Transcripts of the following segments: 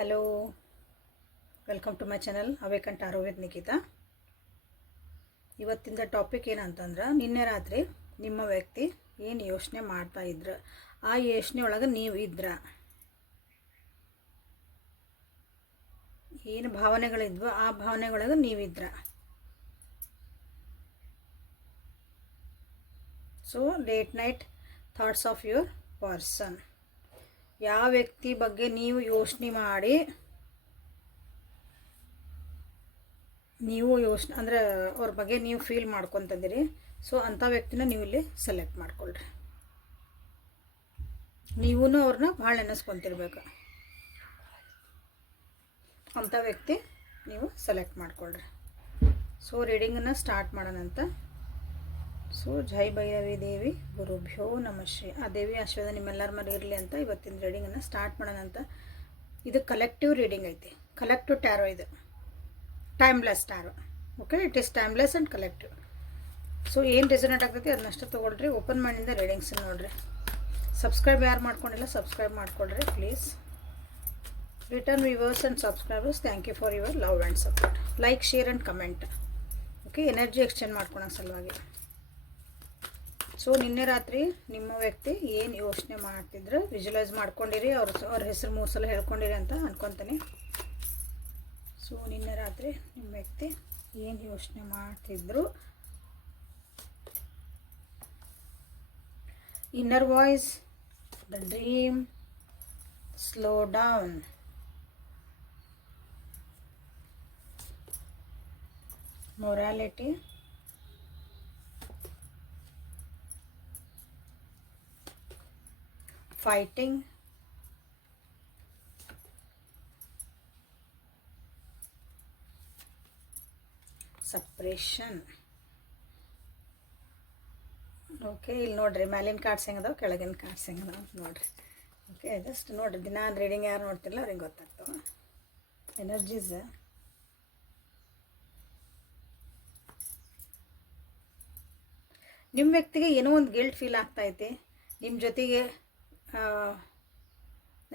Hello welcome to my channel awakened ಆರೋಗ್ಯದ ನಿಖಿತಾ ಇವತ್ತಿಂದ topic ಏನಂತಂದ್ರೆ, ನಿನ್ನೆ ರಾತ್ರಿ ನಿಮ್ಮ ವ್ಯಕ್ತಿ ಏನು ಯೋಚನೆ ಮಾಡ್ತಾ ಇದ್ರ? ಆ ಯೋಚನೆ ಒಳಗೆ ನೀವು ಇದ್ರ? ಏನು ಭಾವನೆಗಳಿದ್ವೋ ಆ ಭಾವನೆಗೊಳಗೆ ನೀವಿದ್ರ so late night thoughts of your person ಯಾವ ವ್ಯಕ್ತಿ ಬಗ್ಗೆ ನೀವು ಯೋಚನೆ ಮಾಡಿ, ನೀವು ಯೋಚನೆ, ಅಂದರೆ ಅವ್ರ ಬಗ್ಗೆ ನೀವು ಫೀಲ್ ಮಾಡ್ಕೊತಂದಿರಿ ಸೊ ಅಂಥ ವ್ಯಕ್ತಿನ ನೀವು ಇಲ್ಲಿ ಸೆಲೆಕ್ಟ್ ಮಾಡ್ಕೊಳ್ರಿ. ನೀವೂ ಅವ್ರನ್ನ ಭಾಳ ನೆನೆಸ್ಕೊತಿರ್ಬೇಕು. ಅಂಥ ವ್ಯಕ್ತಿ ನೀವು ಸೆಲೆಕ್ಟ್ ಮಾಡ್ಕೊಳ್ರಿ. ಸೊ ರೀಡಿಂಗನ್ನು ಸ್ಟಾರ್ಟ್ ಮಾಡೋಣಂತ ಸೊ ಜೈ ಭೈರವಿ ದೇವಿ, ಗುರುಭ್ಯೋ ನಮಶ್ರೀ ಆ ದೇವಿ ಆಶೀರ್ವಾದ ನಿಮ್ಮೆಲ್ಲರ ಮೇಲೆ ಇರಲಿ ಅಂತ ಇವತ್ತಿನ ರೀಡಿಂಗನ್ನು ಸ್ಟಾರ್ಟ್ ಮಾಡೋಣ ಅಂತ. ಇದು ಕಲೆಕ್ಟಿವ್ ರೀಡಿಂಗ್ ಐತಿ. ಕಲೆಕ್ಟಿವ್ ಟ್ಯಾರೋ ಇದು. Timeless tarot okay it is timeless and collective so ಏನು ರೆಸನೇಟ್ ಆಗ್ತೈತಿ ಅದನ್ನಷ್ಟು ತೊಗೊಳ್ರಿ. ಓಪನ್ ಮಾಡಿಂದ ರೀಡಿಂಗ್ಸ್ ನೋಡಿರಿ. ಸಬ್ಸ್ಕ್ರೈಬ್ ಯಾರು ಮಾಡ್ಕೊಂಡಿಲ್ಲ ಸಬ್ಸ್ಕ್ರೈಬ್ ಮಾಡ್ಕೊಳ್ರಿ please return viewers and subscribers thank you for your love and support like share and comment okay energy exchange ಮಾಡ್ಕೊಳೋ ಸಲುವಾಗಿ. ಸೊ ನಿನ್ನೆ ರಾತ್ರಿ ನಿಮ್ಮ ವ್ಯಕ್ತಿ ಏನು ಯೋಚನೆ ಮಾಡ್ತಿದ್ರು? ವಿಜುಲೈಸ್ ಮಾಡ್ಕೊಂಡಿರಿ, ಅವ್ರ ಅವ್ರ ಹೆಸರು ಮೂರು ಸಲ ಹೇಳ್ಕೊಂಡಿರಿ ಅಂತ ಅನ್ಕೊತಾನೆ. ಸೊ ನಿನ್ನೆ ರಾತ್ರಿ ನಿಮ್ಮ ವ್ಯಕ್ತಿ ಏನು ಯೋಚನೆ ಮಾಡ್ತಿದ್ರು? Inner voice the dream slow down morality fighting. Suppression okay ಇಲ್ಲಿ ನೋಡ್ರಿ, ಮ್ಯಾಲಿನ ಕಾರ್ಡ್ಸ್ ಹೆಂಗದಾವ, ಕೆಳಗಿನ ಕಾರ್ಡ್ಸ್ ಹೆಂಗದಾವ ಅಂತ ನೋಡ್ರಿ. ಓಕೆ ಜಸ್ಟ್ ನೋಡ್ರಿ, ದಿನ ರೀಡಿಂಗ್ ಯಾರು ನೋಡ್ತಿರಲ್ಲ ಅವ್ರಿಗೆ ಗೊತ್ತಾಗ್ತವೆ. ಎನರ್ಜೀಸ್ ನಿಮ್ಮ ವ್ಯಕ್ತಿಗೆ ಏನೋ ಒಂದು ಗಿಲ್ಟ್ ಫೀಲ್ ಆಗ್ತೈತಿ ನಿಮ್ಮ ಜೊತೆಗೆ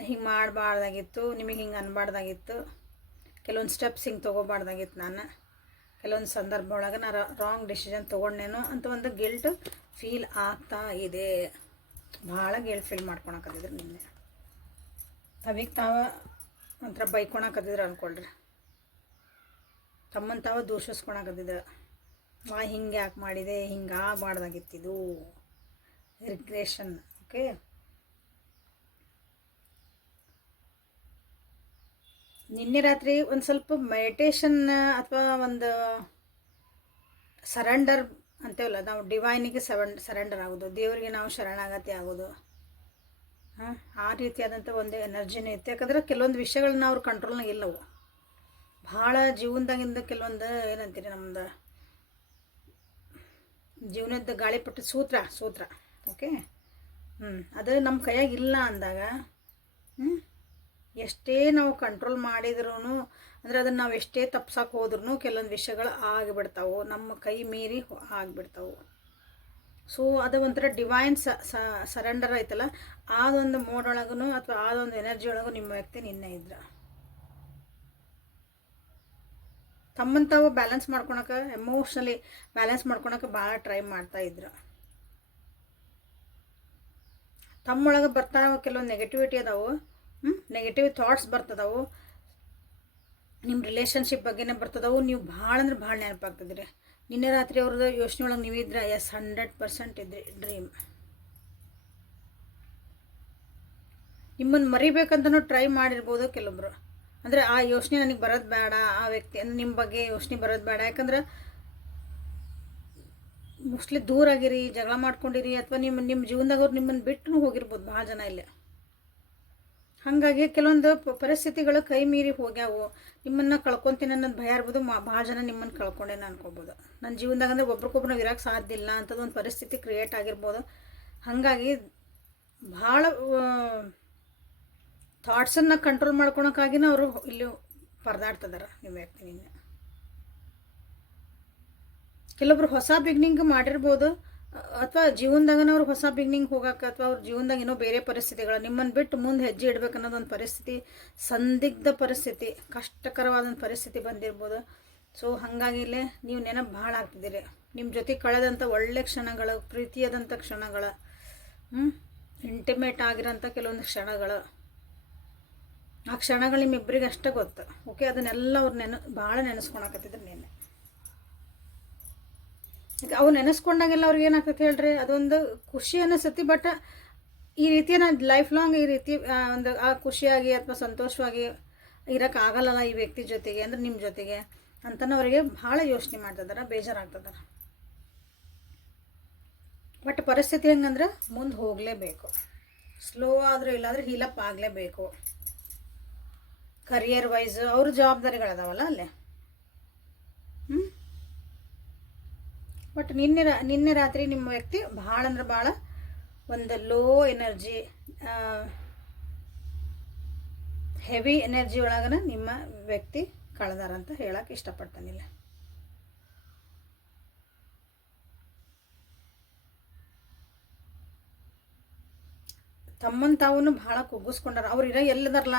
ಹಿಂಗೆ ಮಾಡಬಾರ್ದಾಗಿತ್ತು, ನಿಮಗೆ ಹಿಂಗೆ ಅನ್ಬಾರ್ದಾಗಿತ್ತು. ಕೆಲವೊಂದು ಸ್ಟೆಪ್ಸ್ ಹಿಂಗೆ ತೊಗೋಬಾರ್ದಾಗಿತ್ತು ನಾನು. ಕೆಲವೊಂದು ಸಂದರ್ಭ ಒಳಗೆ ನಾನು ರಾಂಗ್ ಡಿಸಿಷನ್ ತೊಗೊಂಡೇನೋ ಅಂತ ಒಂದು ಗಿಲ್ಟ್ ಫೀಲ್ ಆಗ್ತಾ ಇದೆ. ಭಾಳ ಗಿಲ್ಟ್ ಫೀಲ್ ಮಾಡ್ಕೊಳಕತ್ತಿದ್ರು ನಿನ್ನೆ. ತಮಗೆ ತಾವ ಒಂಥರ ಬೈಕೊಳಕತ್ತಿದ್ರು ಅಂದ್ಕೊಳ್ರಿ ತಮ್ಮನ್ನು ತಾವ ದೂಷಿಸ್ಕೊಳಕತ್ತಿದ್ರು. ವಾ ಹಿಂಗೆ ಯಾಕೆ ಮಾಡಿದೆ, ಹಿಂಗೆ ಆಗಬಾರ್ದಾಗಿತ್ತಿದು ರಿಗ್ರೇಷನ್ ಓಕೆ ನಿನ್ನೆ ರಾತ್ರಿ ಒಂದು ಸ್ವಲ್ಪ ಮೆಡಿಟೇಷನ್ ಅಥವಾ ಒಂದು ಸರೆಂಡರ್ ಅಂತೇವಲ್ಲ, ನಾವು ಡಿವೈನಿಗೆ ಸೆವೆನ್ ಸರೆಂಡರ್ ಆಗೋದು, ದೇವರಿಗೆ ನಾವು ಶರಣಾಗತಿ ಆಗೋದು. ಆ ರೀತಿಯಾದಂಥ ಒಂದು ಎನರ್ಜಿನೂ ಇತ್ತು. ಯಾಕಂದ್ರೆ ಕೆಲವೊಂದು ವಿಷಯಗಳನ್ನ ಅವ್ರ ಕಂಟ್ರೋಲ್ನಾಗ ಇಲ್ಲವು ಭಾಳ ಜೀವನದಾಗಿಂದ ಕೆಲವೊಂದು ಏನಂತೀರಿ ನಮ್ದು, ಜೀವನದ ಗಾಳಿಪಟ್ಟ ಸೂತ್ರ ಸೂತ್ರ ಓಕೆ ಹ್ಞೂ ಅದು ನಮ್ಮ ಕೈಯಾಗಿಲ್ಲ ಅಂದಾಗ ಹ್ಞೂ ಎಷ್ಟೇ ನಾವು ಕಂಟ್ರೋಲ್ ಮಾಡಿದ್ರೂ ಅಂದರೆ ಅದನ್ನು ನಾವು ಎಷ್ಟೇ ತಪ್ಸಕ್ಕೆ ಹೋದ್ರೂ ಕೆಲವೊಂದು ವಿಷಯಗಳು ಆಗಿಬಿಡ್ತಾವೆ, ನಮ್ಮ ಕೈ ಮೀರಿ ಆಗಿಬಿಡ್ತಾವೆ. ಸೊ ಅದು ಒಂಥರ ಡಿವೈನ್ ಸರೆಂಡರ್ ಐತಲ್ಲ, ಆದೊಂದು ಮೋಡೊಳಗೂ ಅಥವಾ ಆದೊಂದು ಎನರ್ಜಿ ಒಳಗೂ ನಿಮ್ಮ ವ್ಯಕ್ತಿ ನಿನ್ನೆ ಇದ್ರ. ತಮ್ಮನ್ನು ತಾವು ಬ್ಯಾಲೆನ್ಸ್ ಮಾಡ್ಕೊಳಕ್ಕೆ ಎಮೋಷ್ನಲಿ ಬ್ಯಾಲೆನ್ಸ್ ಮಾಡ್ಕೊಳಕ್ಕೆ ಭಾಳ ಟ್ರೈ ಮಾಡ್ತಾ ಇದ್ರು. ತಮ್ಮೊಳಗೆ ಬರ್ತಾವ ಕೆಲವೊಂದು ನೆಗೆಟಿವಿಟಿ ಅದಾವು ನೆಗೆಟಿವ್ ಥಾಟ್ಸ್ ಬರ್ತದವು. ನಿಮ್ಮ ರಿಲೇಷನ್ಶಿಪ್ ಬಗ್ಗೆನೇ ಬರ್ತದವು. ನೀವು ಭಾಳ ಅಂದ್ರೆ ಭಾಳ ನೆನಪಾಗ್ತದ್ರಿ. ನಿನ್ನೆ ರಾತ್ರಿ ಅವ್ರದ್ದು ಯೋಚನೆ ಒಳಗೆ ನೀವು ಇದ್ರೆ ಎಸ್ ಹಂಡ್ರೆಡ್ ಪರ್ಸೆಂಟ್ ಇದ್ರಿ ಡ್ರೀಮ್ ನಿಮ್ಮನ್ನು ಮರಿಬೇಕಂತನೂ ಟ್ರೈ ಮಾಡಿರ್ಬೋದು ಕೆಲವೊಬ್ರು ಅಂದರೆ ಆ ಯೋಚನೆ ನನಗೆ ಬರೋದು ಬೇಡ, ಆ ವ್ಯಕ್ತಿ ನಿಮ್ಮ ಬಗ್ಗೆ ಯೋಚನೆ ಬರೋದು ಬೇಡ. ಯಾಕಂದ್ರೆ ಮೋಸ್ಟ್ಲಿ ದೂರ ಆಗಿರಿ ಜಗಳ ಮಾಡ್ಕೊಂಡಿರಿ, ಅಥವಾ ನಿಮ್ಮ ನಿಮ್ಮ ಜೀವನದಾಗ ಅವ್ರು ನಿಮ್ಮನ್ನು ಬಿಟ್ಟು ಹೋಗಿರ್ಬೋದು, ಭಾಳ ಜನ ಇಲ್ಲೇ. ಹಾಗಾಗಿ ಕೆಲವೊಂದು ಪರಿಸ್ಥಿತಿಗಳು ಕೈ ಮೀರಿ ಹೋಗ್ಯಾವು. ನಿಮ್ಮನ್ನು ಕಳ್ಕೊತೀನಿ ಅನ್ನೋದು ಭಯ ಇರ್ಬೋದು. ಮಾ ಭಾಳ ಜನ ನಿಮ್ಮನ್ನು ಕಳ್ಕೊಂಡೇನೆ ಅನ್ಕೋಬೋದು. ನನ್ನ ಜೀವನದಾಗ ಅಂದರೆ ಒಬ್ರಿಗೊಬ್ರು ನಾವು ಇರೋಕ್ಕೆ ಸಾಧ್ಯ ಇಲ್ಲ ಅಂಥದ್ದೊಂದು ಪರಿಸ್ಥಿತಿ ಕ್ರಿಯೇಟ್ ಆಗಿರ್ಬೋದು. ಹಾಗಾಗಿ ಭಾಳ ಥಾಟ್ಸನ್ನು ಕಂಟ್ರೋಲ್ ಮಾಡ್ಕೊಳಕ್ಕಾಗಿನ ಅವರು ಇಲ್ಲಿ ಪರದಾಡ್ತಿದಾರೆ ನಿಮ್ಮ ವ್ಯಕ್ತಿನಿಂದ. ಕೆಲವೊಬ್ರು ಹೊಸ ಬಿಗ್ನಿಂಗ್ ಮಾಡಿರ್ಬೋದು. ಅಥವಾ ಜೀವನದಾಗನ ಅವ್ರು ಹೊಸ ಬಿಗ್ನಿಂಗ್ ಹೋಗಕ್ಕೆ ಅಥವಾ ಅವ್ರ ಜೀವನದಾಗ ಏನೋ ಬೇರೆ ಪರಿಸ್ಥಿತಿಗಳು ನಿಮ್ಮನ್ನು ಬಿಟ್ಟು ಮುಂದೆ ಹೆಜ್ಜೆ ಇಡ್ಬೇಕು ಅನ್ನೋದೊಂದು ಪರಿಸ್ಥಿತಿ, ಸಂದಿಗ್ಧ ಪರಿಸ್ಥಿತಿ ಕಷ್ಟಕರವಾದಂಥ ಪರಿಸ್ಥಿತಿ ಬಂದಿರ್ಬೋದು. ಸೊ ಹಾಗಾಗಿ ಇಲ್ಲೇ ನೀವು ನೆನಪು ಭಾಳ ಆಗ್ತಿದ್ದೀರಿ ನಿಮ್ಮ ಜೊತೆ ಕಳೆದಂಥ ಒಳ್ಳೆ ಕ್ಷಣಗಳು ಪ್ರೀತಿಯಾದಂಥ ಕ್ಷಣಗಳು ಇಂಟಿಮೇಟ್ ಆಗಿರೋಂಥ ಕೆಲವೊಂದು ಕ್ಷಣಗಳು. ಆ ಕ್ಷಣಗಳು ನಿಮ್ಮಿಬ್ಬರಿಗೆ ಅಷ್ಟೇ ಗೊತ್ತು. ಓಕೆ ಅದನ್ನೆಲ್ಲ ಅವ್ರು ನೆನ, ಭಾಳ ನೆನೆಸ್ಕೊಳಕತ್ತಿದ್ರು ಯಾಕೆ ಅವು ನೆನೆಸ್ಕೊಂಡಾಗೆಲ್ಲ ಅವ್ರಿಗೆ ಏನಾಗ್ತೈತೆ ಹೇಳ್ರಿ? ಅದೊಂದು ಖುಷಿ ಅನಿಸ್ತತಿ ಬಟ್ ಈ ರೀತಿ ನಾನು ಲೈಫ್ ಲಾಂಗ್ ಈ ರೀತಿ ಒಂದು, ಆ, ಖುಷಿಯಾಗಿ ಅಥವಾ ಸಂತೋಷವಾಗಿ ಇರೋಕ್ಕಾಗಲ್ಲ ಈ ವ್ಯಕ್ತಿ ಜೊತೆಗೆ ಅಂದ್ರೆ ನಿಮ್ಮ ಜೊತೆಗೆ ಅಂತನೂ ಅವರಿಗೆ ಭಾಳ ಯೋಚನೆ ಮಾಡ್ತಿದ್ದಾರೆ ಬೇಜಾರಾಗ್ತದಾರ. ಬಟ್ ಪರಿಸ್ಥಿತಿ ಹೆಂಗಂದ್ರೆ ಮುಂದೆ ಹೋಗಲೇಬೇಕು. ಸ್ಲೋ ಆದರೂ ಇಲ್ಲಾಂದ್ರೆ ಹೀಲಪ್ ಆಗಲೇಬೇಕು. ಕರಿಯರ್ ವೈಸ್ ಅವ್ರ ಜವಾಬ್ದಾರಿಗಳದಾವಲ್ಲ ಅಲ್ಲೇ ಹ್ಞೂ ಬಟ್ ನಿನ್ನೆ ನಿನ್ನೆ ರಾತ್ರಿ ನಿಮ್ಮ ವ್ಯಕ್ತಿ ಭಾಳ ಅಂದ್ರೆ ಭಾಳ ಒಂದು ಲೋ ಎನರ್ಜಿ ಹೆವಿ ಎನರ್ಜಿ ಒಳಗನ ನಿಮ್ಮ ವ್ಯಕ್ತಿ ಕಳೆದಾರಂತ ಹೇಳಕ್ಕೆ ಇಷ್ಟಪಡ್ತಾನಿಲ್ಲ ತಮ್ಮನ್ ತಾವು ಭಾಳ ಕುಗ್ಗಿಸ್ಕೊಂಡಾರ. ಅವ್ರು ಇರೋ ಎಲ್ಲದಾರಲ್ಲ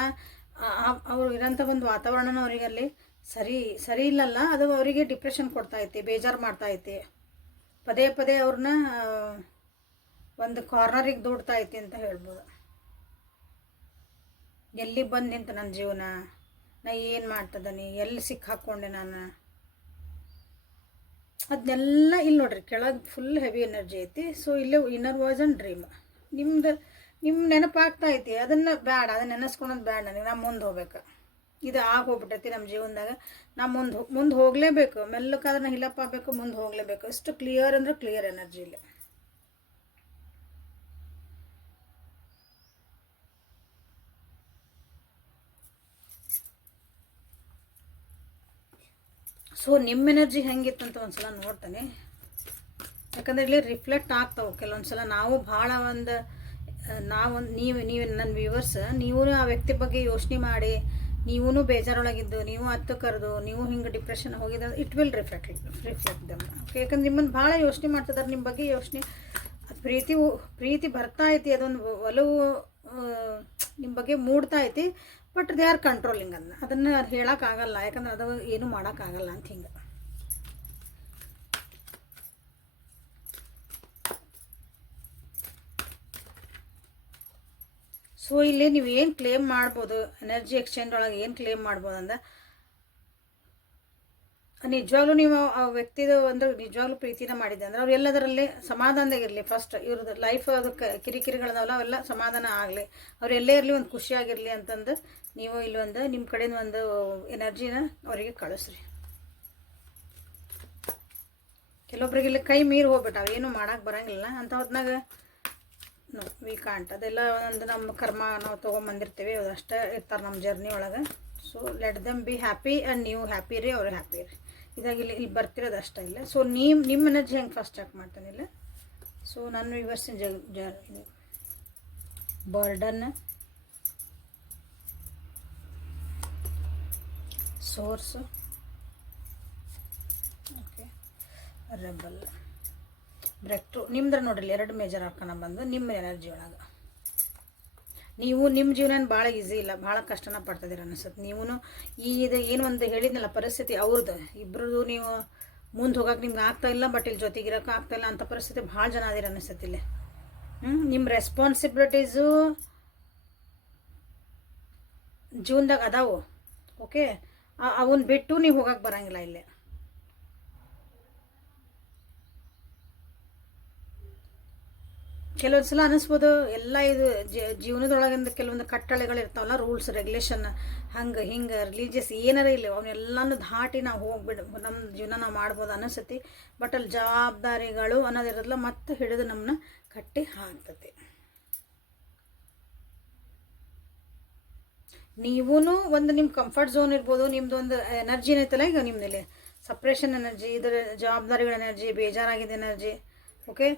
ಅವ್ರು ಇರೋಂಥ ಒಂದು ವಾತಾವರಣನ ಅವರಿಗೆ ಅಲ್ಲಿ ಸರಿ ಸರಿ ಇಲ್ಲಲ್ಲ, ಅದು ಅವರಿಗೆ ಡಿಪ್ರೆಷನ್ ಕೊಡ್ತಾ ಐತಿ, ಬೇಜಾರು ಮಾಡ್ತಾ ಐತಿ. ಪದೇ ಪದೇ ಅವ್ರನ್ನ ಒಂದು ಕಾರ್ನರಿಗೆ ಐತಿ ಅಂತ ಹೇಳ್ಬೋದು. ಎಲ್ಲಿ ಬಂದು ನಿಂತು ನನ್ನ ಜೀವನ? ನಾ ಏನು ಮಾಡ್ತದನಿ ಎಲ್ಲಿ ಸಿಕ್ಕ ಹಾಕ್ಕೊಂಡೆ ನಾನು? ಅದನ್ನೆಲ್ಲ ಇಲ್ಲಿ ನೋಡ್ರಿ, ಕೆಳಗೆ ಫುಲ್ ಹೆವಿ ಎನರ್ಜಿ ಐತಿ. ಸೊ ಇಲ್ಲೇ ಇನ್ನರ್ ವಾಸ್ ಅನ್ ಡ್ರೀಮ್ ನಿಮ್ದು ನಿಮ್ಮ ನೆನಪಾಗ್ತಾ ಐತಿ. ಅದನ್ನು ಬೇಡ ಅದನ್ನ ನೆನೆಸ್ಕೊಳೋದು ಬೇಡ ನನಗೆ ನಾನು ಮುಂದೆ ಹೋಗ್ಬೇಕು. ಇದು ಆಗೋಗ್ಬಿಟ್ಟೈತಿ ನಮ್ಮ ಜೀವನದಾಗ. ನಾ ಮುಂದೆ ಮುಂದೆ ಹೋಗಲೇಬೇಕು. ಮೆಲ್ಲಕ್ಕೆ ಅದನ್ನು ಹಿಲಪ್ ಆಗಬೇಕು, ಮುಂದೆ ಹೋಗಲೇಬೇಕು. ಇಷ್ಟು ಕ್ಲಿಯರ್ ಅಂದ್ರೆ ಕ್ಲಿಯರ್ ಎನರ್ಜಿ ಇಲ್ಲ. ಸೊ ನಿಮ್ಮ ಎನರ್ಜಿ ಹೆಂಗಿತ್ತು ಅಂತ ಒಂದ್ಸಲ ನೋಡ್ತೇನೆ. ಯಾಕಂದ್ರೆ ಇಲ್ಲಿ ರಿಫ್ಲೆಕ್ಟ್ ಆಗ್ತಾವೆ. ಕೆಲವೊಂದು ಸಲ ನಾವು ಭಾಳ ಒಂದು, ನಾವು ನೀವು ನೀವು ನನ್ನ ವ್ಯೂವರ್ಸ್ ನೀವು ಆ ವ್ಯಕ್ತಿ ಬಗ್ಗೆ ಯೋಚನೆ ಮಾಡಿ ನೀವೂ ಬೇಜಾರೊಳಗಿದ್ದು, ನೀವು ಹತ್ತು ಕರೆದು, ನೀವು ಹಿಂಗೆ ಡಿಪ್ರೆಷನ್ ಹೋಗಿದ್ದು it will reflect reflect them okay ಯಾಕಂದ್ರೆ ನಿಮ್ಮನ್ನು ಭಾಳ ಯೋಚನೆ ಮಾಡ್ತಿದ್ದಾರೆ ನಿಮ್ಮ ಬಗ್ಗೆ ಯೋಚನೆ. ಅದು ಪ್ರೀತಿ ಪ್ರೀತಿ ಬರ್ತಾ ಐತಿ, ಅದೊಂದು ಒಲವು ನಿಮ್ಮ ಬಗ್ಗೆ ಮೂಡ್ತಾ ಐತಿ ಬಟ್ ದೇ ಆರ್ ಕಂಟ್ರೋಲಿಂಗ್ ಅದನ್ನ ಅದನ್ನು ಹೇಳೋಕ್ಕಾಗಲ್ಲ ಯಾಕಂದ್ರೆ ಅದು ಏನು ಮಾಡೋಕ್ಕಾಗಲ್ಲ ಅಂತ ಹಿಂಗೆ. ಸೊ ಇಲ್ಲಿ ನೀವು ಏನು ಕ್ಲೇಮ್ ಮಾಡ್ಬೋದು? ಎನರ್ಜಿ ಎಕ್ಸ್ಚೇಂಜ್ ಒಳಗೆ ಏನು ಕ್ಲೇಮ್ ಮಾಡ್ಬೋದು ಅಂದ್ರೆ ನಿಜವಾಗ್ಲೂ ನೀವು ಆ ವ್ಯಕ್ತಿದು ಒಂದು ನಿಜವಾಗ್ಲೂ ಪ್ರೀತಿನ ಮಾಡಿದ್ದೆ ಅಂದ್ರೆ ಅವ್ರು ಎಲ್ಲದರಲ್ಲಿ ಸಮಾಧಾನದಾಗಿರಲಿ ಫಸ್ಟ್ ಇವ್ರದ್ದು ಲೈಫ್ ಅದು ಕಿರಿಕಿರಿಗಳದಾವಲ್ಲ, ಅವೆಲ್ಲ ಸಮಾಧಾನ ಆಗಲಿ. ಅವ್ರು ಎಲ್ಲೇ ಇರಲಿ, ಒಂದು ಖುಷಿಯಾಗಿರಲಿ ಅಂತಂದು ನೀವು ಇಲ್ಲಿ ಒಂದು ನಿಮ್ಮ ಕಡೆಯಿಂದ ಒಂದು ಎನರ್ಜಿನ ಅವರಿಗೆ ಕಳಿಸ್ರಿ. ಕೆಲವೊಬ್ರಿಗೆ ಇಲ್ಲಿ ಕೈ ಮೀರಿ ಹೋಗ್ಬಿಟ್ಟು ಅವೇನು ಮಾಡೋಕೆ ಬರಂಗಿಲ್ಲ. ಅಂತ ಹೊತ್ನಾಗ ನೋ ವಿ ಕಾಂಟ್ ಅದೆಲ್ಲ ಒಂದು ನಮ್ಮ ಕರ್ಮ ನಾವು ತೊಗೊಂಬಂದಿರ್ತೀವಿ ಅದಷ್ಟೇ ಇರ್ತಾರೆ ನಮ್ಮ ಜರ್ನಿ ಒಳಗೆ. So let them be happy and ನೀವು ಹ್ಯಾಪಿ ರೀ, ಅವ್ರು ಹ್ಯಾಪಿ ರೀ. ಇದಾಗಿ ಇಲ್ಲಿ ಇಲ್ಲಿ ಬರ್ತಿರೋದು ಅಷ್ಟೇ ಇಲ್ಲ. ಸೊ ನೀವು ನಿಮ್ಮ ಎನರ್ಜಿ ಹೆಂಗೆ ಫಸ್ಟ್ ಚೆಕ್ ಮಾಡ್ತಾನಿಲ್ಲ ಸೊ ನನ್ನ ಇವರ್ಸಿನ ಜ ಜ burden source okay rebel breakthrough ನಿಮ್ದ್ರ ನೋಡ್ರಿ, ಎರಡು ಮೇಜರ್ ಹಾಕೋಣ ಬಂದು, ನಿಮ್ಮ ಎನರ್ಜಿ ಒಳಗೆ. ನೀವು ನಿಮ್ಮ ಜೀವನ ಭಾಳ ಈಸಿ ಇಲ್ಲ ಭಾಳ ಕಷ್ಟನ ಪಡ್ತಿದ್ದೀರ ಅನಿಸುತ್ತೆ. ನೀವು ಈ ಇದು ಏನು ಒಂದು ಹೇಳಿದ್ನಲ್ಲ, ಪರಿಸ್ಥಿತಿ ಅವ್ರದ್ದು ಇಬ್ಬರದು ನೀವು ಮುಂದೆ ಹೋಗಕ್ಕೆ ನಿಮ್ಗೆ ಆಗ್ತಾ ಇಲ್ಲ ಬಟ್ ಇಲ್ಲಿ ಜೊತೆಗಿರೋಕೆ ಆಗ್ತಾ ಇಲ್ಲ ಅಂಥ ಪರಿಸ್ಥಿತಿ ಭಾಳ ಜನ ಅದಿರ ಅನಿಸುತ್ತೆ ಇಲ್ಲಿ. ಹ್ಞೂ ನಿಮ್ಮ ರೆಸ್ಪಾನ್ಸಿಬಿಲಿಟೀಸು ಜೀವನದಾಗ ಅದಾವು. ಓಕೆ ಅವನ್ನ ಬಿಟ್ಟು ನೀವು ಹೋಗಕ್ಕೆ ಬರಂಗಿಲ್ಲ ಇಲ್ಲಿ. ಕೆಲವೊಂದು ಸಲ ಅನಿಸ್ಬೋದು, ಎಲ್ಲ ಇದು ಜೀವನದೊಳಗಿಂದ ಕೆಲವೊಂದು ಕಟ್ಟಳೆಗಳು ಇರ್ತಾವಲ್ಲ ರೂಲ್ಸ್ ರೆಗ್ಯುಲೇಷನ್ ಹಂಗೆ, ಹಿಂಗೆ ರಿಲೀಜಿಯಸ್ ಏನಾರ ಇಲ್ಲ ಅವನ್ನೆಲ್ಲನೂ ದಾಟಿ ನಾವು ಹೋಗ್ಬಿಡು ನಮ್ಮ ಜೀವನ ನಾವು ಮಾಡ್ಬೋದು ಅನಿಸ್ತತಿ ಬಟ್ ಅಲ್ಲಿ ಜವಾಬ್ದಾರಿಗಳು ಅನ್ನೋದಿರೋದಿಲ್ಲ ಮತ್ತೆ ಹಿಡಿದು ನಮ್ಮನ್ನ ಕಟ್ಟಿ ಹಾಕ್ತತಿ. ನೀವೂ ಒಂದು ನಿಮ್ಮ ಕಂಫರ್ಟ್ ಝೋನ್ ಇರ್ಬೋದು, ನಿಮ್ದು ಒಂದು ಎನರ್ಜಿ ಏನೈತಲ್ಲ ಈಗ ನಿಮ್ಮಲ್ಲಿ ಸಪ್ರೇಷನ್ ಎನರ್ಜಿ ಇದರ ಜವಾಬ್ದಾರಿಗಳ ಎನರ್ಜಿ ಬೇಜಾರಾಗಿದ್ದ ಎನರ್ಜಿ ಓಕೆ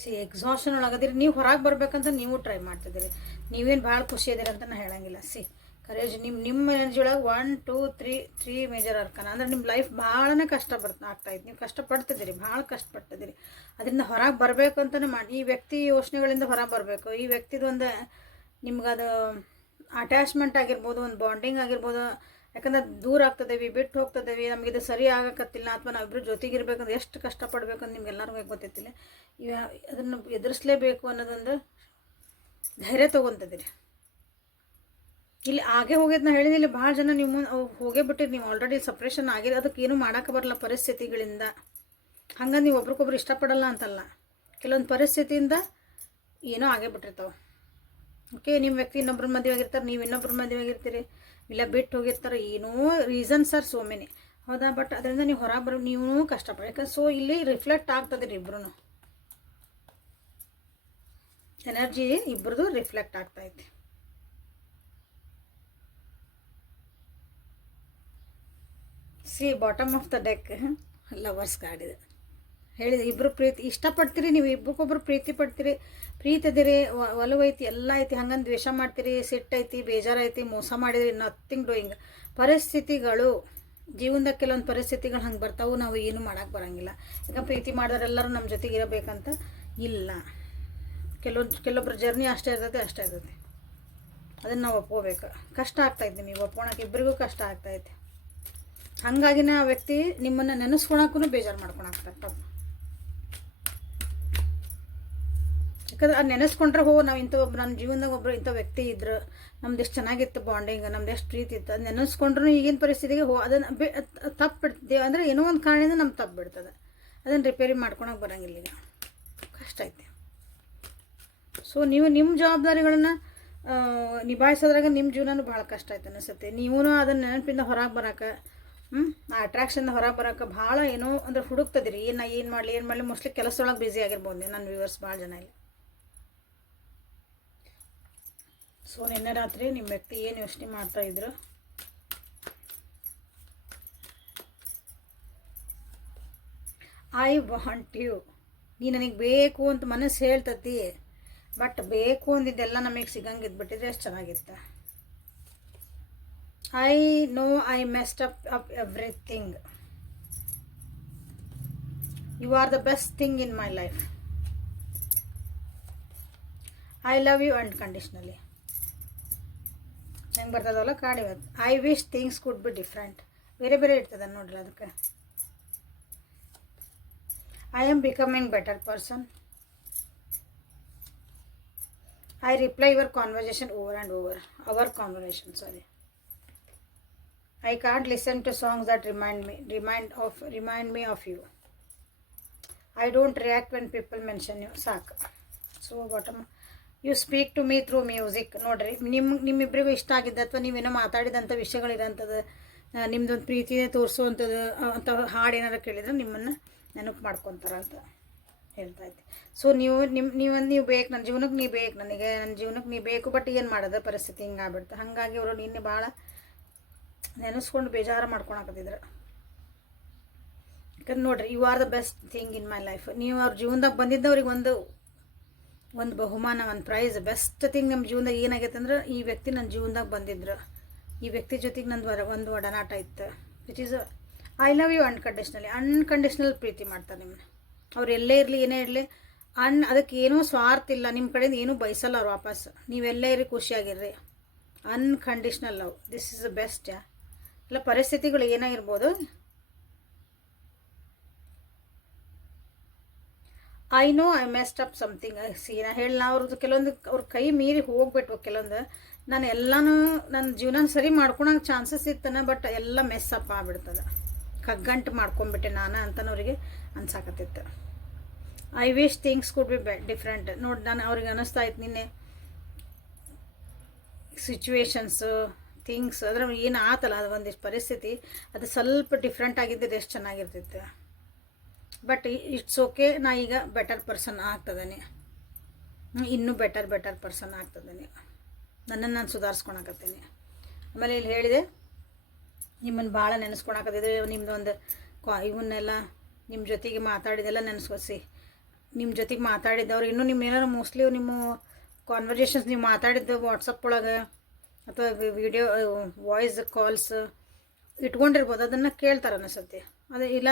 ಸಿ ಎಕ್ಸಾಸ್ಟನ್ ಒಳಗದಿರಿ. ನೀವು ಹೊರಗೆ ಬರ್ಬೇಕಂತ ನೀವು ಟ್ರೈ ಮಾಡ್ತಿದ್ದೀರಿ. ನೀವೇನು ಭಾಳ ಖುಷಿ ಇದೀರಿ ಅಂತ ನಾನು ಹೇಳಂಗಿಲ್ಲ. ಸಿ ಕರೇಜ್ ನಿಮ್ಮ ನಿಮ್ಮ ಎನರ್ಜಿ ಒಳಗೆ one two three three major arcana ಅಂದ್ರೆ ನಿಮ್ಮ ಲೈಫ್ ಭಾಳನೇ ಕಷ್ಟ ಬರ್ತಾ ಆಗ್ತಾಯಿತ್ತು ನೀವು ಕಷ್ಟಪಡ್ತಿದ್ದೀರಿ, ಭಾಳ ಕಷ್ಟಪಡ್ತಿದ್ದೀರಿ. ಅದರಿಂದ ಹೊರಗೆ ಬರಬೇಕು ಅಂತಲೇ ಮಾಡಿ, ಈ ವ್ಯಕ್ತಿ ಯೋಚನೆಗಳಿಂದ ಹೊರಗೆ ಬರಬೇಕು. ಈ ವ್ಯಕ್ತಿದೊಂದು ಅದು ಅಟ್ಯಾಚ್ಮೆಂಟ್ ಆಗಿರ್ಬೋದು, ಒಂದು ಬಾಂಡಿಂಗ್ ಆಗಿರ್ಬೋದು ಯಾಕಂದ್ರೆ ದೂರ ಆಗ್ತದೇವಿ ಬಿಟ್ಟು ಹೋಗ್ತದೇವಿ ನಮಗೆ ಇದು ಸರಿ ಆಗಕತ್ತಿಲ್ಲ ಅಥವಾ ನಾವಿಬ್ಬರು ಜೊತೆಗಿರ್ಬೇಕಂದ್ರೆ ಎಷ್ಟು ಕಷ್ಟಪಡ್ಬೇಕಂತ ನಿಮ್ಗೆಲ್ಲರಿಗೂ ಗೊತ್ತಿತ್ತಿಲ್ಲ ಇವ ಅದನ್ನು ಎದುರಿಸಲೇಬೇಕು ಅನ್ನೋದೊಂದು ಧೈರ್ಯ ತೊಗೊತದಿರಿ. ಇಲ್ಲಿ ಆಗೇ ಹೋಗ್ಯದ ನಾ ಹೇಳಿದ ಇಲ್ಲಿ ಭಾಳ ಜನ ನಿಮ್ಮ ಹೋಗಿ ಹೋಗೇ ಬಿಟ್ಟಿರಿ, ನೀವು ಆಲ್ರೆಡಿ ಸಪ್ರೇಷನ್ ಆಗಿದೆ ಅದಕ್ಕೆ ಏನು ಮಾಡೋಕೆ ಬರಲ್ಲ ಪರಿಸ್ಥಿತಿಗಳಿಂದ. ಹಂಗೆ ನೀವು ಒಬ್ರಿಗೊಬ್ರು ಇಷ್ಟಪಡಲ್ಲ ಅಂತಲ್ಲ. ಕೆಲವೊಂದು ಪರಿಸ್ಥಿತಿಯಿಂದ ಏನೋ ಆಗೇ ಬಿಟ್ಟಿರ್ತಾವೆ. ಓಕೆ ನಿಮ್ಮ ವ್ಯಕ್ತಿ ಇನ್ನೊಬ್ರ ಮದುವೆ ಆಗಿರ್ತಾರೆ, ನೀವು ಇನ್ನೊಬ್ರ ಮದುವೆ ಆಗಿರ್ತೀರಿ. ಇಲ್ಲ, ಬಿಟ್ಟು ಹೋಗಿರ್ತಾರೆ. ಏನೋ ರೀಸನ್ಸ್ ಆರ್ ಸೋ ಮೆನಿ ಹೌದಾ? ಬಟ್ ಅದರಿಂದ ನೀವು ಹೊರಗೆ ಬರೋ ನೀವು ಕಷ್ಟಪಡಿ ಯಾಕಂದ್ರೆ ಸೊ ಇಲ್ಲಿ ರಿಫ್ಲೆಕ್ಟ್ ಆಗ್ತದೆ ರೀ ಇಬ್ರು ಎನರ್ಜಿ ಇಬ್ರದ್ದು ರಿಫ್ಲೆಕ್ಟ್ ಆಗ್ತೈತಿ see bottom of the deck lovers ಇದೆ. ಹೇಳಿದೆ ಇಬ್ಬರು ಪ್ರೀತಿ ಇಷ್ಟಪಡ್ತೀರಿ ನೀವು ಇಬ್ಬರಿಗೊಬ್ಬರು ಪ್ರೀತಿ ಪಡ್ತೀರಿ. ಪ್ರೀತಿ ಅದಿರಿ ಒಲವು ಐತಿ, ಎಲ್ಲ ಐತಿ, ಹಂಗಂದು ದ್ವೇಷ ಮಾಡ್ತೀರಿ ಸಿಟ್ಟೈತಿ ಬೇಜಾರೈತಿ ಮೋಸ ಮಾಡಿದ್ರಿ ನಥಿಂಗ್ ಡೂಯಿಂಗ್ ಪರಿಸ್ಥಿತಿಗಳು ಜೀವನದಾಗ ಕೆಲವೊಂದು ಪರಿಸ್ಥಿತಿಗಳು ಹಂಗೆ ಬರ್ತಾವೆ, ನಾವು ಏನು ಮಾಡೋಕೆ ಬರೋಂಗಿಲ್ಲ. ಯಾಕಂದ್ರೆ ಪ್ರೀತಿ ಮಾಡಿದವರೆಲ್ಲರೂ ನಮ್ಮ ಜೊತೆಗೆ ಇರಬೇಕಂತ ಇಲ್ಲ. ಕೆಲವೊಂದು, ಕೆಲವೊಬ್ರ ಜರ್ನಿ ಅಷ್ಟೇ ಇರ್ತೈತೆ ಅಷ್ಟೇ ಇರ್ತೈತೆ. ಅದನ್ನು ನಾವು ಒಪ್ಕೋಬೇಕು. ಕಷ್ಟ ಆಗ್ತೈತೆ ನೀವು ಒಪ್ಕೊಳಕ್ಕೆ ಇಬ್ಬರಿಗೂ ಕಷ್ಟ ಆಗ್ತೈತೆ ಹಾಗಾಗಿನ ಆ ವ್ಯಕ್ತಿ ನಿಮ್ಮನ್ನು ನೆನೆಸ್ಕೊಳಕ್ಕೂ ಬೇಜಾರು ಮಾಡ್ಕೊಳಕ್ತಾರೆ ಯಾಕಂದ್ರೆ ಅದು ನೆನೆಸ್ಕೊಂಡ್ರೆ ಹೋ, ನಾವು ಇಂಥ ಒಬ್ಬ ನನ್ನ ಜೀವನದಾಗ ಒಬ್ಬರು ಇಂಥ ವ್ಯಕ್ತಿ ಇದ್ರು, ನಮ್ದು ಎಷ್ಟು ಚೆನ್ನಾಗಿತ್ತು ಬಾಂಡಿಂಗ್ ನಮ್ದು ಎಷ್ಟು ಪ್ರೀತಿ ಇತ್ತು, ಅದು ನೆನೆಸ್ಕೊಂಡ್ರು ಈಗಿನ ಪರಿಸ್ಥಿತಿಗೆ ಹೋ, ಅದನ್ನು ಬಿ ತಪ್ಪು ಬಿಡ್ತೀವಿ ಅಂದರೆ ಏನೋ ಒಂದು ಕಾರಣದಿಂದ ನಮ್ಗೆ ತಪ್ಪು ಬಿಡ್ತದೆ. ಅದನ್ನು ರಿಪೇರಿ ಮಾಡ್ಕೊಳಕ್ಕೆ ಬರೋಂಗಿಲ್ಲ ಈಗ. ಕಷ್ಟ ಐತೆ. ಸೊ ನೀವು ನಿಮ್ಮ ಜವಾಬ್ದಾರಿಗಳನ್ನ ನಿಭಾಯಿಸೋದ್ರಾಗ ನಿಮ್ಮ ಜೀವನನೂ ಭಾಳ ಕಷ್ಟ ಆಯ್ತು ಅನಿಸುತ್ತೆ. ನೀವು ಅದನ್ನ ನೆನಪಿಂದ ಹೊರಗೆ ಬರೋಕೆ ಆ ಅಟ್ರಾಕ್ಷನ್ ಹೊರಗೆ ಬರೋಕೆ ಭಾಳ ಏನೋ ಅಂದ್ರೆ ಹುಡುಕ್ತದಿರಿ. ಏನು ಏನು ಮಾಡಲಿ ಏನು ಮಾಡಲಿ ಮೋಸ್ಟ್ಲಿ ಕೆಲಸದೊಳಗೆ ಬ್ಯುಸಿ ಆಗಿರ್ಬೋದು ನನ್ನ ವ್ಯೂವರ್ಸ್ ಭಾಳ ಜನ ಇಲ್ಲಿ. ಸೊ ನಿನ್ನೆ ರಾತ್ರಿ ನಿಮ್ಮ ವ್ಯಕ್ತಿ ಏನು ಯೋಚನೆ ಮಾಡ್ತಾ ಇದ್ರು? ಐ ವಾಂಟ್ ಯು ನೀ ನನಗೆ ಬೇಕು ಅಂತ ಮನಸ್ಸು ಹೇಳ್ತತಿ ಬಟ್ ಬೇಕು ಅಂದಿದ್ದೆಲ್ಲ ನಮಗೆ ಸಿಗಂಗೆ ಇದ್ಬಿಟ್ಟಿದ್ರೆ ಎಷ್ಟು ಚೆನ್ನಾಗಿತ್ತು? I know I messed up up everything you are the best thing in my life I love you unconditionally ಹೆಂಗೆ ಬರ್ತದಲ್ಲ ಕಾಡಿ ಇವತ್ತು? I wish things could be different ಬೇರೆ ಬೇರೆ ಇರ್ತದೆ ನೋಡ್ರಿ ಅದಕ್ಕೆ. I am becoming better person I reply your conversation over and over our conversation sorry I can't listen to songs that remind me remind of remind me of you I don't react when people mention you ಸಾಕು. So bottom you speak to me through music ನೋಡಿರಿ ನಿಮ್ಮ ನಿಮ್ಮಿಬ್ಬರಿಗೂ ಇಷ್ಟ ಆಗಿದ್ದ ಅಥವಾ ನೀವೇನೋ ಮಾತಾಡಿದಂಥ ವಿಷಯಗಳಿರೋಂಥದ್ದು ನಿಮ್ಮದೊಂದು ಪ್ರೀತಿನೇ ತೋರಿಸುವಂಥದ್ದು ಅಂತ ಹಾಡು ಏನಾರು ಕೇಳಿದ್ರೆ ನಿಮ್ಮನ್ನು ನೆನಪು ಮಾಡ್ಕೊತಾರ ಅಂತ ಹೇಳ್ತಾ ಇದ್ದೆ. ಸೊ ನೀವು ನಿಮ್ಮ ನೀವು ನೀವು ಬೇಕು ನನ್ನ ಜೀವನಕ್ಕೆ ನೀವು ಬೇಕು, ನನಗೆ ನನ್ನ ಜೀವನಕ್ಕೆ ನೀವು ಬೇಕು ಬಟ್ ಏನು ಮಾಡೋದು ಪರಿಸ್ಥಿತಿ ಹಿಂಗೆ ಆಗ್ಬಿಡ್ತು. ಹಾಗಾಗಿ ಅವರು ನಿನ್ನೆ ಭಾಳ ನೆನೆಸ್ಕೊಂಡು ಬೇಜಾರು ಮಾಡ್ಕೊಳಕತ್ತಿದ್ರು ಯಾಕಂದ್ರೆ ನೋಡಿರಿ you are the best thing in my life ನೀವು ಅವ್ರ ಜೀವನದಾಗ ಬಂದಿದ್ದವ್ರಿಗೆ ಒಂದು ಒಂದು ಬಹುಮಾನ, ಒಂದು ಪ್ರೈಸ್ ಬೆಸ್ಟ್ ಥಿಂಗ್ ನಮ್ಮ ಜೀವನದಾಗ ಏನಾಗೈತೆ ಅಂದ್ರೆ, ಈ ವ್ಯಕ್ತಿ ನನ್ನ ಜೀವನದಾಗ ಬಂದಿದ್ರು. ಈ ವ್ಯಕ್ತಿ ಜೊತೆಗೆ ನಂದು ವರ, ಒಂದು ಒಡನಾಟ ಇತ್ತು. Which is I love you unconditionally unconditional ಪ್ರೀತಿ ಮಾಡ್ತಾರೆ ನಿಮ್ಮನ್ನ ಅವ್ರು ಎಲ್ಲೇ ಇರಲಿ, ಏನೇ ಇರಲಿ, ಅನ್ ಅದಕ್ಕೆ ಏನೂ ಸ್ವಾರ್ಥ ಇಲ್ಲ. ನಿಮ್ಮ ಕಡೆಯಿಂದ ಏನೂ ಬಯಸಲ್ಲ ಅವ್ರು ವಾಪಸ್. ನೀವೆಲ್ಲೇ ಇರಿ ಖುಷಿಯಾಗಿರ್ರಿ. Unconditional love this is the best ಇಲ್ಲ, ಪರಿಸ್ಥಿತಿಗಳು ಏನಾಗಿರ್ಬೋದು? I know I messed up something see ನಾ ಹೇಳಿ, ನಾ ಅವ್ರದ್ದು ಕೆಲವೊಂದು, ಅವ್ರ ಕೈ ಮೀರಿ ಹೋಗ್ಬಿಟ್ವು ಕೆಲವೊಂದು. ನಾನು ಎಲ್ಲನೂ ನನ್ನ ಜೀವನ ಸರಿ ಮಾಡ್ಕೊಳಂಗೆ ಚಾನ್ಸಸ್ ಇತ್ತನ ಬಟ್ ಎಲ್ಲ ಮೆಸ್ ಅಪ್ ಆಗ್ಬಿಡ್ತದೆ. ಕಗ್ಗಂಟು ಮಾಡ್ಕೊಂಬಿಟ್ಟೆ ನಾನು ಅಂತನವ್ರಿಗೆ ಅನ್ಸಾಕತ್ತಿತ್ತು. I wish things could be be different ನೋಡಿ, ನಾನು ಅವ್ರಿಗೆ ಅನ್ನಿಸ್ತಾ ಇತ್ತು ನಿನ್ನೆ. ಸಿಚುವೇಶನ್ಸು ಥಿಂಗ್ಸ್ ಅದ್ರ ಏನು ಆತಲ್ಲ, ಅದು ಒಂದಿಷ್ಟು ಪರಿಸ್ಥಿತಿ, ಅದು ಸ್ವಲ್ಪ ಡಿಫ್ರೆಂಟ್ ಆಗಿದ್ದರೆ ಎಷ್ಟು ಚೆನ್ನಾಗಿರ್ತಿತ್ತು. ಬಟ್ ಇಟ್ಸ್ ಓಕೆ ನಾ ಈಗ ಬೆಟರ್ ಪರ್ಸನ್ ಆಗ್ತದೇನೆ. ಇನ್ನೂ ಬೆಟರ್ ಬೆಟರ್ ಪರ್ಸನ್ ಆಗ್ತದೇನೆ. ನನ್ನನ್ನು ನಾನು ಸುಧಾರಿಸ್ಕೊಳಕತ್ತೇನೆ ಆಮೇಲೆ ಇಲ್ಲಿ ಹೇಳಿದೆ, ನಿಮ್ಮನ್ನು ಭಾಳ ನೆನೆಸ್ಕೊಳಕತ್ತಿದ್ರೆ ನಿಮ್ಮದು ಒಂದು ಕ್ವಾ ಇವನ್ನೆಲ್ಲ ನಿಮ್ಮ ಜೊತೆಗೆ ಮಾತಾಡಿದೆಲ್ಲ ನೆನೆಸ್ಕೊಸಿ. ನಿಮ್ಮ ಜೊತೆಗೆ ಮಾತಾಡಿದ್ದವ್ರು ಇನ್ನೂ ನಿಮ್ಮ ಮೋಸ್ಟ್ಲಿ ನಿಮ್ಮ ಕಾನ್ವರ್ಜೇಷನ್ಸ್ ನೀವು ಮಾತಾಡಿದ್ದು ವಾಟ್ಸಪ್ ಒಳಗೆ ಅಥವಾ ವಿಡಿಯೋ ವಾಯ್ಸ್ ಕಾಲ್ಸ್ ಇಟ್ಕೊಂಡಿರ್ಬೋದು. ಅದನ್ನು ಕೇಳ್ತಾರೆ ಅನಿಸುತ್ತೆ. ಅದೇ ಇಲ್ಲ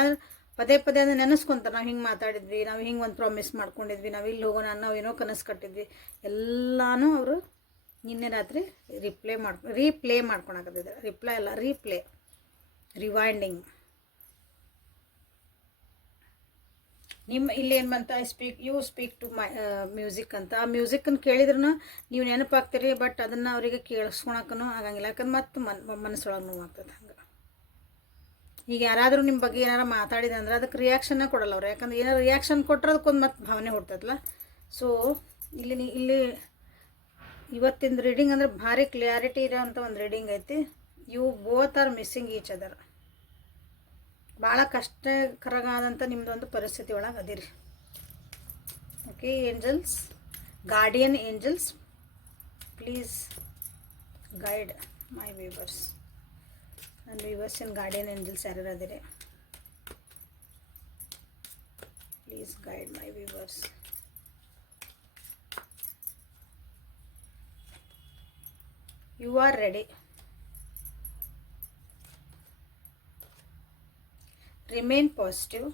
ಪದೇ ಪದೇ ಅದನ್ನ ನೆನೆಸ್ಕೊಂತಾರೆ ನಾವು ಹಿಂಗೆ ಮಾತಾಡಿದ್ವಿ, ನಾವು ಹಿಂಗೆ ಒಂದು ಪ್ರಾಮಿಸ್ ಮಾಡ್ಕೊಂಡಿದ್ವಿ, ನಾವು ಇಲ್ಲಿ ಹೋಗೋಣ ನಾವು ಏನೋ ಕನಸು ಕಟ್ಟಿದ್ವಿ. ಎಲ್ಲನೂ ಅವರು ನಿನ್ನೆ ರಾತ್ರಿ ರಿಪ್ಲೇ ಮಾಡ್ಕೊ ರೀಪ್ಲೇ ಮಾಡ್ಕೊಳಕತ್ತಿದ್ದಾರೆ ರಿಪ್ಲೈ ಅಲ್ಲ ರೀಪ್ಲೇ ರಿವೈಂಡಿಂಗ್ ನಿಮ್ಮ, ಇಲ್ಲಿ ಏನು ಬಂತ? I speak you speak to my music ಅಂತ. ಆ ಮ್ಯೂಸಿಕ್ಕನ್ನು ಕೇಳಿದ್ರೂ ನೀವು ನೆನಪಾಗ್ತೀರಿ ಬಟ್ ಅದನ್ನು ಅವರಿಗೆ ಕೇಳಿಸ್ಕೊಳಕ್ಕೂ ಆಗಂಗಿಲ್ಲ. ಯಾಕಂದ್ರೆ ಮತ್ತೆ ಮನ್ ಮನಸ್ಸೊಳಗೆ ನೋವಾಗ್ತದೆ. ಈಗ ಯಾರಾದರೂ ನಿಮ್ಮ ಬಗ್ಗೆ ಏನಾರು ಮಾತಾಡಿದೆ ಅಂದ್ರೆ ಅದಕ್ಕೆ ರಿಯಾಕ್ಷನ್ನೇ ಕೊಡಲ್ಲ ಅವ್ರು. ಯಾಕಂದ್ರೆ ಏನಾರು ರಿಯಾಕ್ಷನ್ ಕೊಟ್ಟರೆ ಅದಕ್ಕೊಂದು ಮತ್ತೆ ಭಾವನೆ ಹುಡ್ತದಲ್ಲ ಸೊ ಇಲ್ಲಿ ಇಲ್ಲಿ ಇವತ್ತಿನ ರೀಡಿಂಗ್ ಅಂದ್ರೆ ಭಾರಿ ಕ್ಲಿಯಾರಿಟಿ ಇರೋವಂಥ ಒಂದು ರೀಡಿಂಗ್ ಐತಿ. You both are missing each other ಭಾಳ ಕಷ್ಟಕರವಾದಂಥ ನಿಮ್ಮದೊಂದು ಪರಿಸ್ಥಿತಿ ಒಳಗೆ ಅದಿರಿ. Okay angels guardian angels please guide my viewers ನನ್ನ ವೀವರ್ಸ್ ಇನ್ ಗಾರ್ಡಿಯನ್ ಏಂಜಲ್ಸ್ ಯಾರ್ಯಾರು ಅದಿರಿ please guide my viewers you are ready remain positive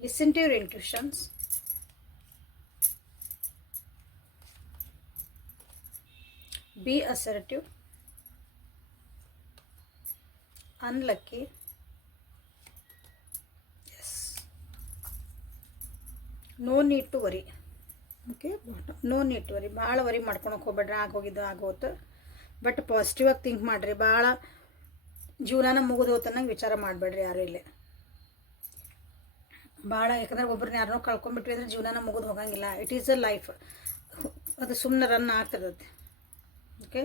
listen to your intuitions be assertive Unlucky. Yes. No need to worry. Okay no need worry ಭಾಳ worry ಮಾಡ್ಕೊಳಕ್ಕೆ ಹೋಗ್ಬೇಡ್ರಿ ಆಗೋಗಿದ್ದು ಆಗೋತು but positive ಆಗಿ think ಮಾಡಿರಿ. ಭಾಳ ಜೀವನನ ಮುಗಿದು ಹೋತನಂಗೆ ವಿಚಾರ ಮಾಡಬೇಡ್ರಿ ಯಾರು ಇಲ್ಲಿ. ಭಾಳ ಯಾಕಂದ್ರೆ ಒಬ್ರನ್ನ ಯಾರನ್ನೋ ಕಳ್ಕೊಂಡ್ಬಿಟ್ವಿ ಅಂದ್ರೆ ಜೀವನನ ಮುಗಿದು ಹೋಗಂಗಿಲ್ಲ. ಇಟ್ ಈಸ್ ಅ ಲೈಫ್ ಅದು ಸುಮ್ಮನೆ ರನ್ ಆಗ್ತಿರ್ತದೆ ಓಕೆ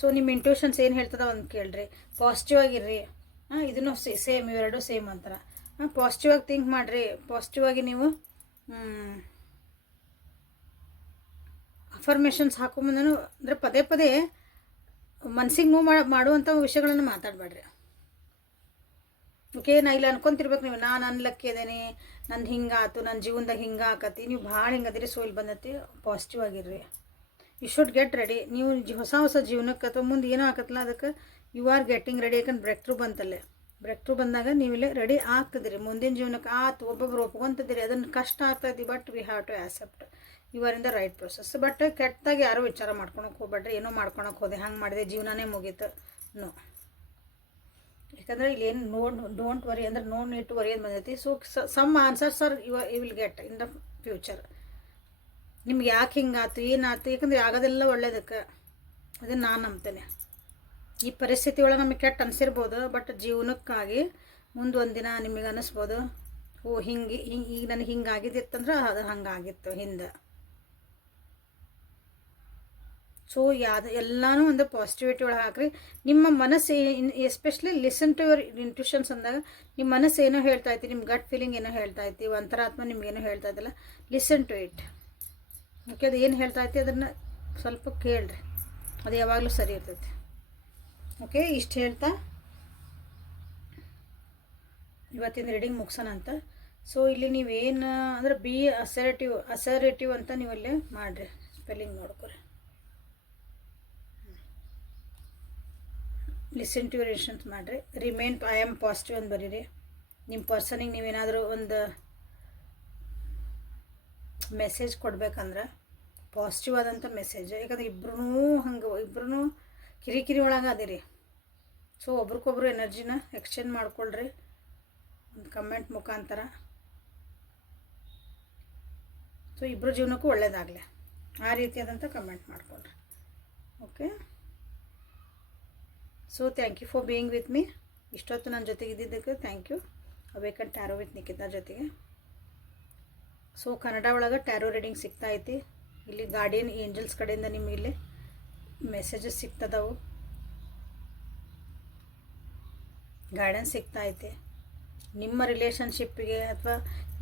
ಸೊ ನಿಮ್ಮ ಇಂಟ್ಯೂಷನ್ಸ್ ಏನು ಹೇಳ್ತದ ಒಂದು ಕೇಳ್ರಿ. ಪಾಸಿಟಿವ್ ಆಗಿರ್ರಿ. ಹಾಂ, ಇದನ್ನು ಸೇಮ್ ಇವೆರಡು ಸೇಮ್ ಅಂತಾರೆ. ಹಾಂ ಪಾಸಿಟಿವ್ ಆಗಿ ಥಿಂಕ್ ಮಾಡಿರಿ. ಪಾಸಿಟಿವ್ ಆಗಿ ನೀವು ಅಫರ್ಮೇಷನ್ಸ್ ಹಾಕೊಂಬಂದನು ಅಂದರೆ ಪದೇ ಪದೇ ಮನ್ಸಿಗೆ ಮೂವ್ ಮಾಡಿ ಮಾಡುವಂಥ ವಿಷಯಗಳನ್ನು ಮಾತಾಡಬೇಡ್ರಿ. ಓಕೆ ನಾ ಇಲ್ಲ ಅನ್ಕೊಂತಿರ್ಬೇಕು ನೀವು, ನಾನು ಅನ್ಲಕ್ಕಿ ಇದ್ದೀನಿ ನನ್ನ ಹಿಂಗಾತು ನನ್ನ ಜೀವನದಾಗ ಹಿಂಗೆ ಆಕತಿ ನೀವು ಭಾಳ ಹಿಂಗದಿರಿ ಸೊ ಇಲ್ಲಿ ಬಂದತಿ ಪಾಸಿಟಿವ್ ಆಗಿರ್ರಿ. ಯು ಶುಡ್ ಗೆಟ್ ರೆಡಿ ನೀವು ಹೊಸ ಹೊಸ ಜೀವನಕ್ಕೆ ಅಥವಾ ಮುಂದೆ ಏನೋ ಆಗತ್ತಲ್ಲ ಅದಕ್ಕೆ ಯು ಆರ್ ಗೆಟ್ಟಿಂಗ್ ರೆಡಿ ಯಾಕಂದ್ರೆ ಬ್ರೇಕ್ ಥ್ರೂ ಬಂತಲ್ಲೇ. ಬ್ರೇಕ್ ಥ್ರೂ ಬಂದಾಗ ನೀವು ಇಲ್ಲೇ ರೆಡಿ ಆಗ್ತದ್ರಿ. ಮುಂದಿನ ಜೀವನಕ್ಕೆ ಆತು ಒಬ್ಬೊಬ್ರು ಒಪ್ಕೊಂತದಿರಿ. ಅದನ್ನು ಕಷ್ಟ ಆಗ್ತೈತಿ but we have to accept you are in the right process but ಕೆಟ್ಟದಾಗ ಯಾರೋ ವಿಚಾರ ಮಾಡ್ಕೊಳಕ್ಕೆ ಹೋಗ್ಬೇಡ್ರಿ. ಏನೋ ಮಾಡ್ಕೊಳಕ್ಕೆ ಹೋದೆ, ಹಂಗೆ ಮಾಡಿದೆ, ಜೀವನನೇ ಮುಗೀತು. ನೋ ಯಾಕಂದರೆ ಇಲ್ಲಿ ಏನು ನೋ ಡೋಂಟ್ ವರಿ ಅಂದ್ರೆ ನೋ ನೀಟ್ ವರಿ ಅಂತ ಬಂದೈತಿ. So some answers are you will get in the future ನಿಮ್ಗೆ ಯಾಕೆ ಹಿಂಗಾತು ಏನಾಯ್ತು ಯಾಕಂದ್ರೆ ಆಗೋದೆಲ್ಲ ಒಳ್ಳೇದಕ್ಕೆ. ಅದನ್ನು ನಾನು ನಂಬ್ತೇನೆ. ಈ ಪರಿಸ್ಥಿತಿ ಒಳಗೆ ನಮಗೆ ಕೆಟ್ಟ ಅನಿಸಿರ್ಬೋದು ಬಟ್ ಜೀವನಕ್ಕಾಗಿ ಮುಂದೆ ಒಂದು ದಿನ ನಿಮಗೆ ಅನ್ನಿಸ್ಬೋದು ಓ, ಹಿಂಗೆ ಹಿಂಗೆ, ಈಗ ನನಗೆ ಹಿಂಗಾಗಿದ್ದಿತ್ತಂದ್ರೆ ಅದು ಹಂಗಾಗಿತ್ತು ಹಿಂದೆ. ಸೊ ಯಾವ್ದು, ಎಲ್ಲನೂ ಒಂದು ಪಾಸಿಟಿವಿಟಿ ಒಳಗೆ ಹಾಕ್ರಿ. ನಿಮ್ಮ ಮನಸ್ಸು especially listen to your intuitions ಅಂದಾಗ ನಿಮ್ಮ ಮನಸ್ಸು ಏನೋ ಹೇಳ್ತಾ ಐತಿ ನಿಮ್ಮ ಗಟ್ ಫೀಲಿಂಗ್ ಏನೋ ಹೇಳ್ತಾ ಐತಿ ಅಂತರಾತ್ಮ ಏನೋ ಹೇಳ್ತಾ ಇದ್ದಲ್ಲ ಲಿಸನ್ ಟು ಇಟ್ ಓಕೆ ಅದು ಏನು ಹೇಳ್ತಾ ಐತಿ ಅದನ್ನು ಸ್ವಲ್ಪ ಕೇಳ್ರಿ. ಅದು ಯಾವಾಗಲೂ ಸರಿ ಇರ್ತೈತಿ. ಓಕೆ, ಇಷ್ಟು ಹೇಳ್ತಾ. ಇವತ್ತಿನ ರೀಡಿಂಗ್ ಮುಗಿಸೋಣ ಅಂತ. ಸೊ ಇಲ್ಲಿ ನೀವೇನು ಅಂದ್ರೆ ಬಿ ಅಸರೇಟಿವ್ ಅಸರೇಟಿವ್ ಅಂತ ನೀವು ಅಲ್ಲೇ ಮಾಡಿರಿ. ಸ್ಪೆಲ್ಲಿಂಗ್ ನೋಡ್ಕೊರಿ. ಲಿಸನ್ ಟು ಇನ್ಸ್ಟನ್ಸ್ ಮಾಡಿರಿ. ರಿಮೈನ್ ಐ ಆಮ್ ಪಾಸಿಟಿವ್ ಅಂತ ಬರೀರಿ. ನಿಮ್ಮ ಪರ್ಸನಿಗೆ ನೀವೇನಾದರೂ ಒಂದು ಮೆಸೇಜ್ ಕೊಡ್ಬೇಕಂದ್ರೆ ಪಾಸಿಟಿವ್ ಆದಂಥ ಮೆಸೇಜ್ ಯಾಕಂದ್ರೆ ಇಬ್ರೂ ಹಂಗೆ ಇಬ್ರೂ ಕಿರಿಕಿರಿ ಒಳಗೆ ಅದಿರಿ. ಸೊ ಒಬ್ರಿಗೊಬ್ರು ಎನರ್ಜಿನ ಎಕ್ಸ್ಚೇಂಜ್ ಮಾಡ್ಕೊಳ್ರಿ ಒಂದು ಕಮೆಂಟ್ ಮುಖಾಂತರ. ಸೊ ಇಬ್ಬರ ಜೀವನಕ್ಕೂ ಒಳ್ಳೇದಾಗಲಿ. ಆ ರೀತಿಯಾದಂಥ ಕಮೆಂಟ್ ಮಾಡ್ಕೊಳ್ರಿ. Okay so thank you for being with me ಇಷ್ಟೊತ್ತು ನನ್ನ ಜೊತೆಗೆ ಇದ್ದಿದ್ದಕ್ಕೆ thank you awakened tarot with Nikitha ಜೊತೆಗೆ. ಸೊ ಕನ್ನಡ ಒಳಗೆ ಟ್ಯಾರೋ ರೀಡಿಂಗ್ ಸಿಗ್ತಾ ಐತಿ. ಇಲ್ಲಿ ಗಾರ್ಡಿಯನ್ ಏಂಜಲ್ಸ್ ಕಡೆಯಿಂದ ನಿಮಗೆ ಇಲ್ಲಿ ಮೆಸೇಜಸ್ ಸಿಗ್ತದವು. ಗೈಡೆನ್ಸ್ ಸಿಗ್ತಾ ಐತೆ. ನಿಮ್ಮ ರಿಲೇಷನ್ಶಿಪ್ಪಿಗೆ ಅಥವಾ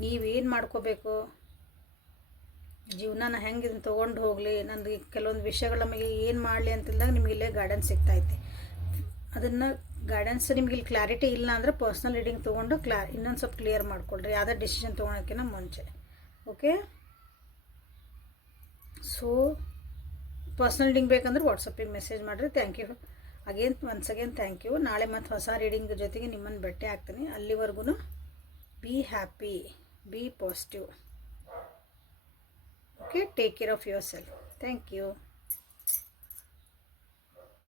ನೀವೇನು ಮಾಡ್ಕೋಬೇಕು? ಜೀವನನ ಹೆಂಗೆ ಇದನ್ನು ತೊಗೊಂಡು ಹೋಗಲಿ? ನನಗೆ ಕೆಲವೊಂದು ವಿಷಯಗಳು ನಮಗೆ ಏನು ಮಾಡಲಿ ಅಂತಂದಾಗ ನಿಮಗೆ ಇಲ್ಲೇ ಗೈಡೆನ್ಸ್ ಸಿಗ್ತಾ ಐತೆ. ಅದನ್ನು ಗೈಡೆನ್ಸ್ ನಿಮ್ಗೆ ಇಲ್ಲಿ ಕ್ಲಾರಿಟಿ ಇಲ್ಲ ಅಂದರೆ ಪರ್ಸ್ನಲ್ ರೀಡಿಂಗ್ ತೊಗೊಂಡು ಕ್ಲಾ ಇನ್ನೊಂದು ಸ್ವಲ್ಪ ಕ್ಲಿಯರ್ ಮಾಡ್ಕೊಳ್ರಿ. ಯಾವುದೇ ಡಿಸಿಷನ್ ತೊಗೊಳೋಕ್ಕಿಂತ ಮುಂಚೆ. ಓಕೆ ಸೊ ಪರ್ಸ್ನಲ್ ರೀಡಿಂಗ್ ಬೇಕಂದ್ರೆ ವಾಟ್ಸಪ್ಪಿಗೆ ಮೆಸೇಜ್ ಮಾಡಿರಿ. Thank you again once again thank you ನಾಳೆ ಮತ್ತು ಹೊಸ ರೀಡಿಂಗ್ ಜೊತೆಗೆ ನಿಮ್ಮನ್ನು ಭೇಟಿ ಆಗ್ತೀನಿ. ಅಲ್ಲಿವರೆಗೂ be happy be positive okay take care of yourself thank you